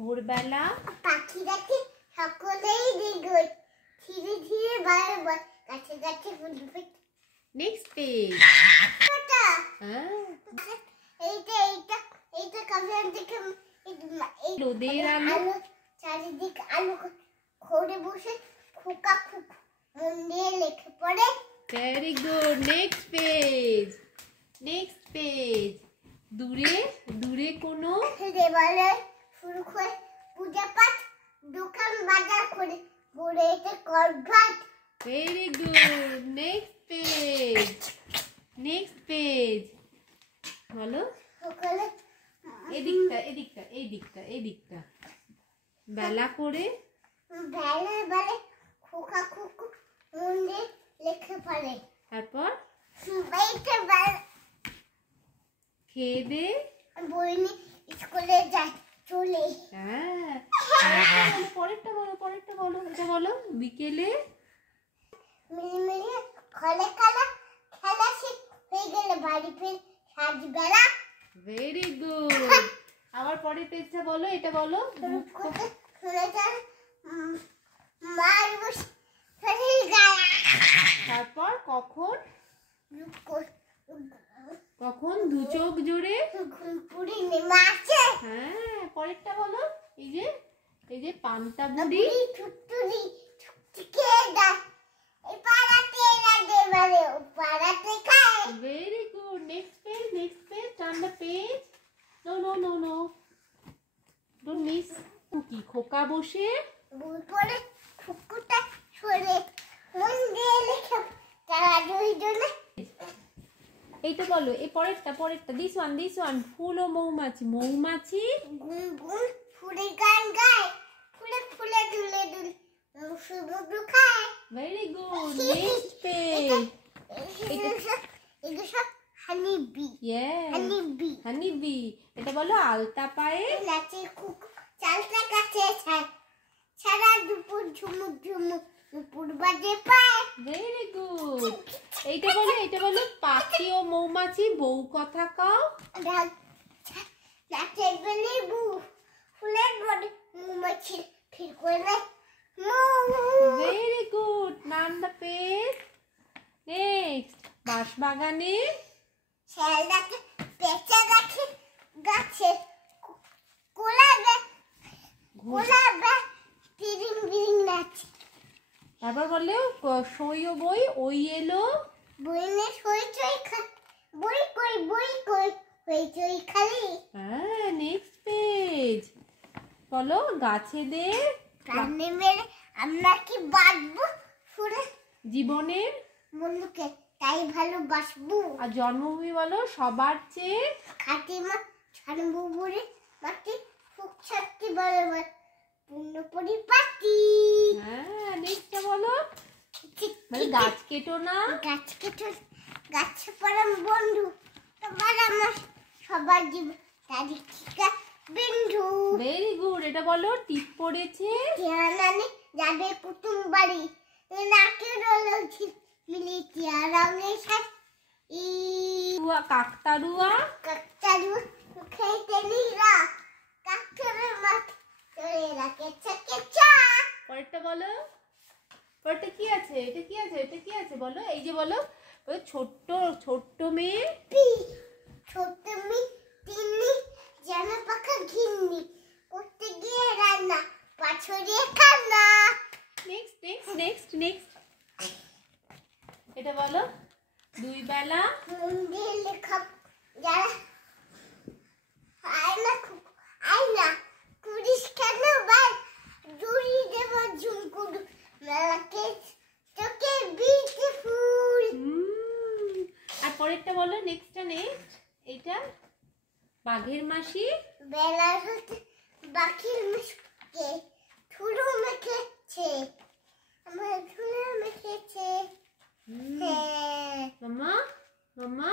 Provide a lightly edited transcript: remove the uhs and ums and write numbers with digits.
ভোরবেলা পাখিরাকে সকলেই দেখবে ধীরে ধীরে বারবার গাছে গাছে ফুল ফুটে। Next page. এইটা এইটা এইটা কাভিয়ান থেকে এই রোদের আলো চারিদিকে আলো ঘরে বসে খোকা খুব মন দিয়ে লেখে পড়ে। Very good. Next page. Next page. দূরে দূরে কোনো দেবালয় শুরু করে পূজা পাঠ দোকান বাজার করে বলে এতে করভাট। Very good. Next page. Next page বলো। সকালে এদিকটা এদিকটা এইদিকটা এইদিকটা বেলা করে বেলা বেলা খোকা খুকু মন দিয়ে লেখে পড়ে। তারপর এইটা বেলা খেয়ে দে বই নিয়ে স্কুলে যায় চলে। হ্যাঁ পরেরটা বলো পরেরটা বলো এটা বলো। বিকেলে মিলিমিলি খলে খেলা খেলা শেষ হয়ে গেলে বাড়ি ফের সাজবেলা। Very good. আবার পরের পেজটা বলো এটা বলো। শুনে যান মার বসে শরীর গায়া। তারপর কখন কখন দু চোখ জোরে পুরি নেমে আছে। হ্যাঁ পরেরটা বলো। এই যে পান্তা বুড়ি ছুটুরি ছুটকে যায় এই পাড়াতে না দেবারে ও পাড়াতে খায়। Very good. Next page. Next page. Turn the page. No no no no don't miss. কুকি খোকা বসে বই পড়ে খুকুটা সরে মন দিয়ে লেখে তারা দুইজনে। এইটা বলো এই পরেরটা পরেরটা দিস ওয়ান ফুল ও মৌমাছি। মৌমাছি গুনগুন ফুলে গান গায় ফুলে ফুলে দুলে দুলে সমুদ্র খায়। Very good. Next page. এগুলো সব হানি বি হানি বি হানি বি। এটা বলো আলতা পায়ে নাচে কুকু চালটা কাছে সারা দুপুর ঝুমুক ঝুমুক দুপুর বাজে পায়। Very good. এইটা বলো পাখি ও মৌমাছি বউ কথা কাও। নাচের বেলে বু ফুলের বডি মৌমাছি ঠিক করে very good. Turn the page. Next বাঁশবাগানে শেয়াল ডাকে পেঁচা রাখে গাছে কোলা তিরিং বিরিং নাচে। তারপর বলে সই ও বই ওই এলো বই নে সই চই খা বই কই হই চই খালি। হ্যাঁ নেক্সট পেজ বলো গাছেদের কানে মেরে আমরা কি বাঁচবো শুনে জীবনের বন্ধুকে তাই ভালোবাসবো। আর জন্মভূমি বলো সবার চেয়ে খাটিমা ছানবু বলে মাটি সুখ শান্তি বলে পূর্ণ পরিপাটি। হ্যাঁ নেক্সট বলো মানে গাছ কেটো না গাছ কেটে গাছ পরম বন্ধু তোমার আমার সবার জীবন তারি ঠিকা বিন্ধু। Very good. এটা বলো টিপ পড়েছে টিয়ারানে যাবে কুটুম বাড়ি নাকে রলছি মিলি টিয়ারানে সাথ কাকতাড়ুয়া কাকতাড়ু খেতে নিরা কাকতাড়ুর মাঠ চলে রাখে চা। পরেরটা বলো। পরেরটা কি আছে এটা কি আছে এটা কি আছে বলো। এই যে বলো ছোট্ট ছোট্ট মেয়ে ছোট্ট মেয়ে তিন্নি জানা পাখা ঘিন্নি করতে গিয়ে রান্না পাছড়িয়ে খানা। নেক্সট নেক্সট নেক্সট নেক্সট এটা বলো দুই বেলা মন দিয়ে লেখা যারা আয়না কুড়িস কেন বার জুড়ি দেব ঝুমকুড়ু মেলাকে তোকে বিউটিফুল। আর পরেরটা বলো নেক্সটটা নেক্সট এইটা বাঘের মাসি বেলা হতে বাকির মুশকে ধুলো মেখেছে আমার ধুলো মেখেছে। মামা মামা